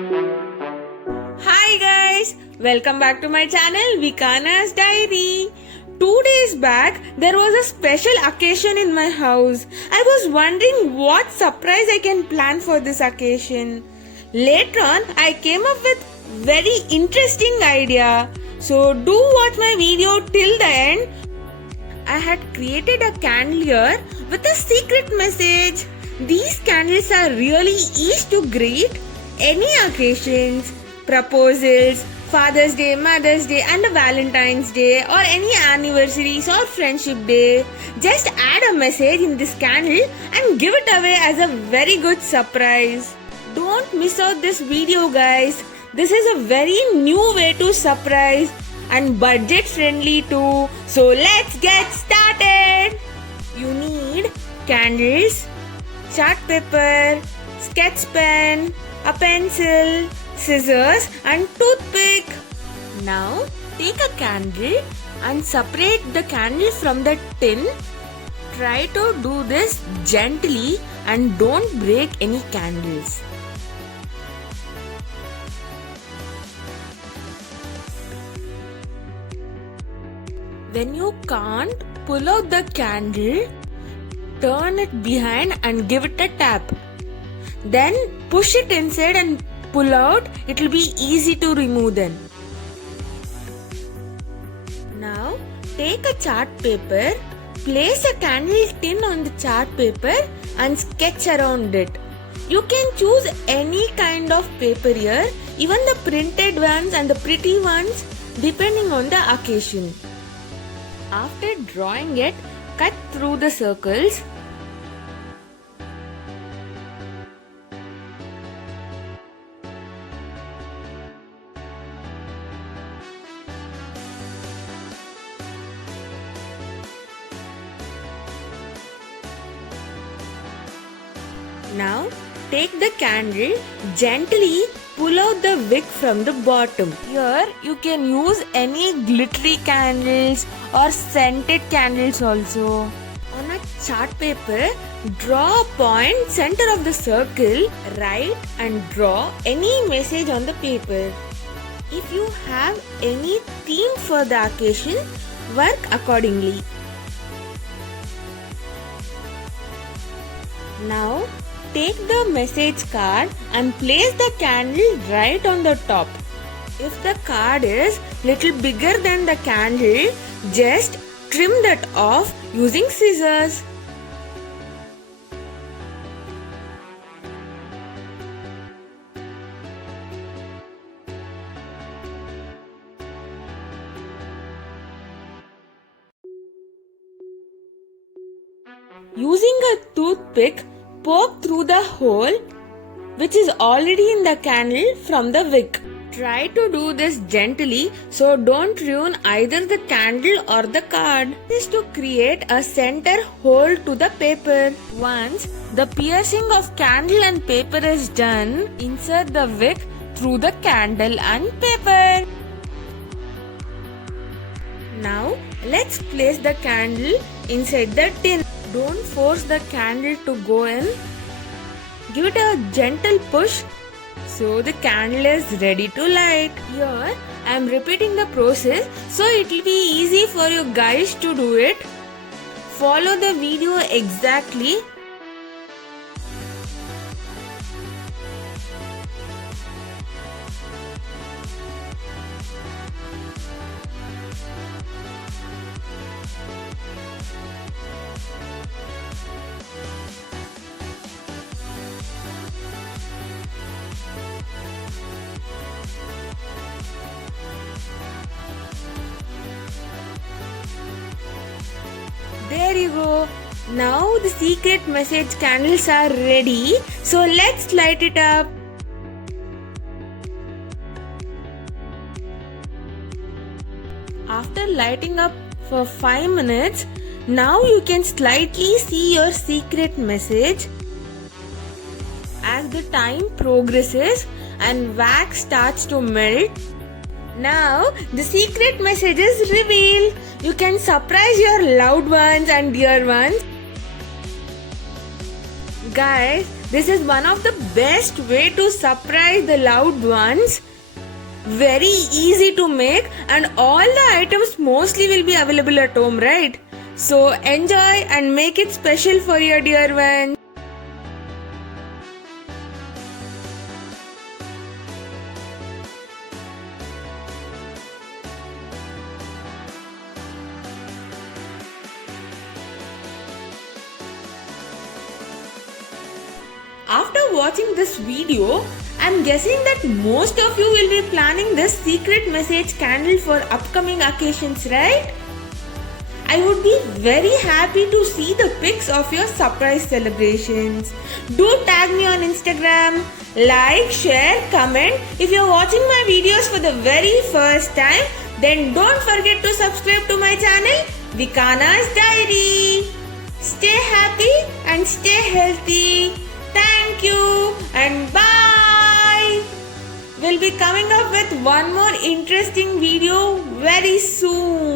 Hi guys, welcome back to my channel Vikana's Diary. 2 days back, there was a special occasion in my house. I was wondering what surprise I can plan for this occasion. Later on, I came up with very interesting idea. So do watch my video till the end. I had created a candle here with a secret message. These candles are really easy to greet any occasions, proposals, Father's Day, Mother's Day and Valentine's Day or any anniversaries or friendship day. Just add a message in this candle and give it away as a very good surprise. Don't miss out this video guys. This is a very new way to surprise and budget friendly too. So let's get started. You need candles, chart paper, sketch pen, a pencil, scissors and toothpick. Now take a candle and separate the candle from the tin. Try to do this gently and don't break any candles. When you can't pull out the candle, turn it behind and give it a tap. Then push it inside and pull out. It will be easy to remove then. Now take a chart paper, place a candle tin on the chart paper and sketch around it. You can choose any kind of paper here, even the printed ones and the pretty ones depending on the occasion. After drawing it, cut through the circles. Now take the candle, gently pull out the wick from the bottom. Here you can use any glittery candles or scented candles also. On a chart paper, draw a point center of the circle, write and draw any message on the paper. If you have any theme for the occasion, work accordingly. Now take the message card and place the candle right on the top. If the card is little bigger than the candle, just trim that off using scissors. Using a toothpick, poke through the hole which is already in the candle from the wick. Try to do this gently so don't ruin either the candle or the card. This is to create a center hole to the paper. Once the piercing of candle and paper is done, insert the wick through the candle and paper. Now let's place the candle inside the tin. Don't force the candle to go in. Give it a gentle push so the candle is ready to light. Here I am repeating the process so it will be easy for you guys to do it. Follow the video exactly. There you go. Now the secret message candles are ready. So let's light it up. After lighting up for 5 minutes, now you can slightly see your secret message. As the time progresses and wax starts to melt, now the secret message is revealed. You can surprise your loved ones and dear ones. Guys, This is one of the best way to surprise the loved ones. Very easy to make, and all the items mostly will be available at home, right? So enjoy and make it special for your dear ones. After watching this video, I'm guessing that most of you will be planning this secret message candle for upcoming occasions, right? I would be very happy to see the pics of your surprise celebrations. Do tag me on Instagram, like, share, comment. If you're watching my videos for the very first time, then don't forget to subscribe to my channel, Vikana's Diary. Stay happy and stay healthy. Thank you and bye. We'll be coming up with one more interesting video very soon.